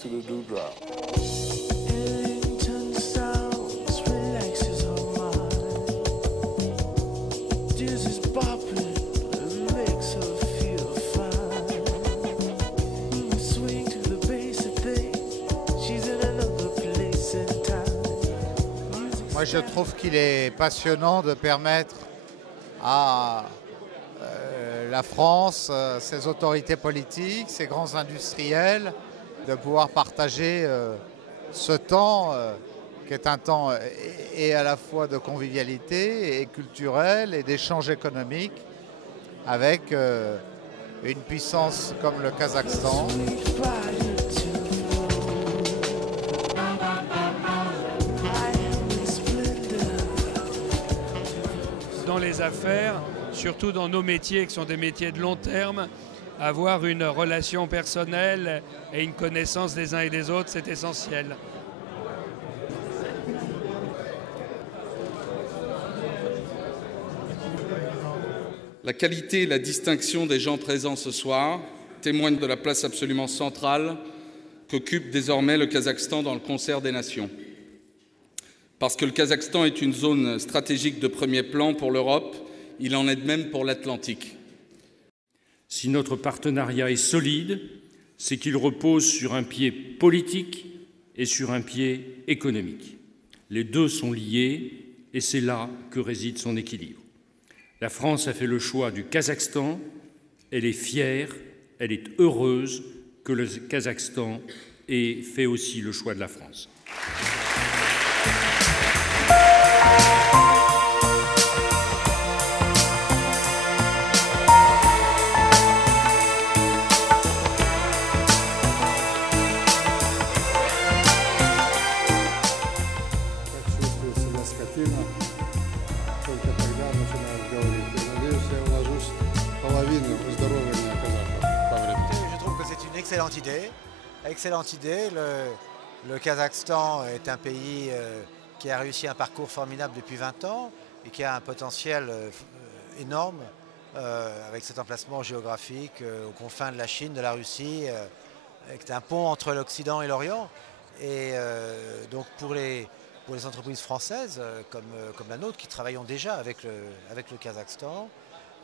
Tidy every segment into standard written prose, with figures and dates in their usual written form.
to the dewdrop. Moi, je trouve qu'il est passionnant de permettre à la France, ses autorités politiques, ses grands industriels, de pouvoir partager ce temps qui est un temps et à la fois de convivialité et culturel et d'échange économique avec une puissance comme le Kazakhstan. Dans les affaires, surtout dans nos métiers qui sont des métiers de long terme, avoir une relation personnelle et une connaissance des uns et des autres, c'est essentiel. La qualité et la distinction des gens présents ce soir témoignent de la place absolument centrale qu'occupe désormais le Kazakhstan dans le concert des nations. Parce que le Kazakhstan est une zone stratégique de premier plan pour l'Europe, il en est de même pour l'Atlantique. Si notre partenariat est solide, c'est qu'il repose sur un pied politique et sur un pied économique. Les deux sont liés et c'est là que réside son équilibre. La France a fait le choix du Kazakhstan, elle est fière, elle est heureuse que le Kazakhstan ait fait aussi le choix de la France. Je trouve que c'est une excellente idée. Excellente idée. Le Kazakhstan est un pays qui a réussi un parcours formidable depuis 20 ans et qui a un potentiel énorme avec cet emplacement géographique aux confins de la Chine, de la Russie, avec un pont entre l'Occident et l'Orient. Et donc pour les entreprises françaises comme la nôtre qui travaillons déjà avec le Kazakhstan,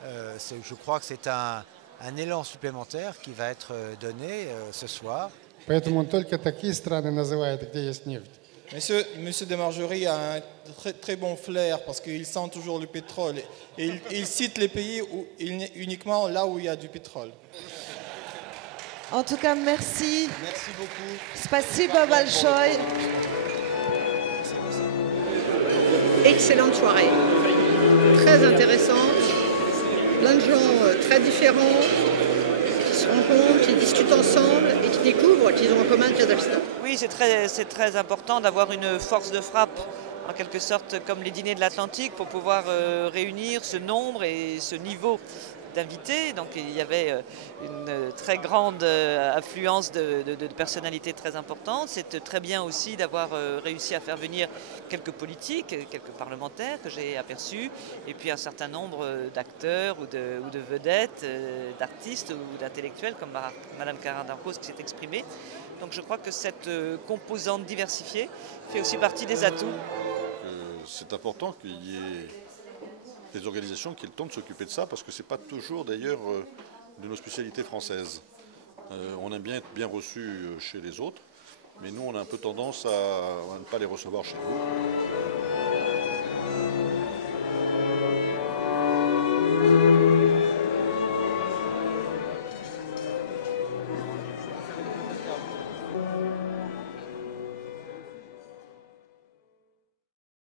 je crois que c'est un élan supplémentaire qui va être donné ce soir. Monsieur de Margerie a un très bon flair parce qu'il sent toujours le pétrole. Et il cite les pays uniquement là où il y a du pétrole. En tout cas, merci. Merci beaucoup. Spasibo большое. Excellente soirée, très intéressante, plein de gens très différents qui se rencontrent, qui discutent ensemble et qui découvrent qu'ils ont en commun le Kazakhstan. Oui, c'est très important d'avoir une force de frappe, en quelque sorte comme les dîners de l'Atlantique, pour pouvoir réunir ce nombre et ce niveau d'invités. Donc il y avait une très grande affluence de personnalités très importantes. C'est très bien aussi d'avoir réussi à faire venir quelques politiques, quelques parlementaires que j'ai aperçus, et puis un certain nombre d'acteurs ou de vedettes, d'artistes ou d'intellectuels comme Madame Karin Darcos qui s'est exprimée. Donc je crois que cette composante diversifiée fait aussi partie des atouts. C'est important qu'il y ait des organisations qui aient le temps de s'occuper de ça, parce que ce n'est pas toujours d'ailleurs de nos spécialités françaises. On aime bien être bien reçus chez les autres, mais nous on a un peu tendance à ne pas les recevoir chez nous.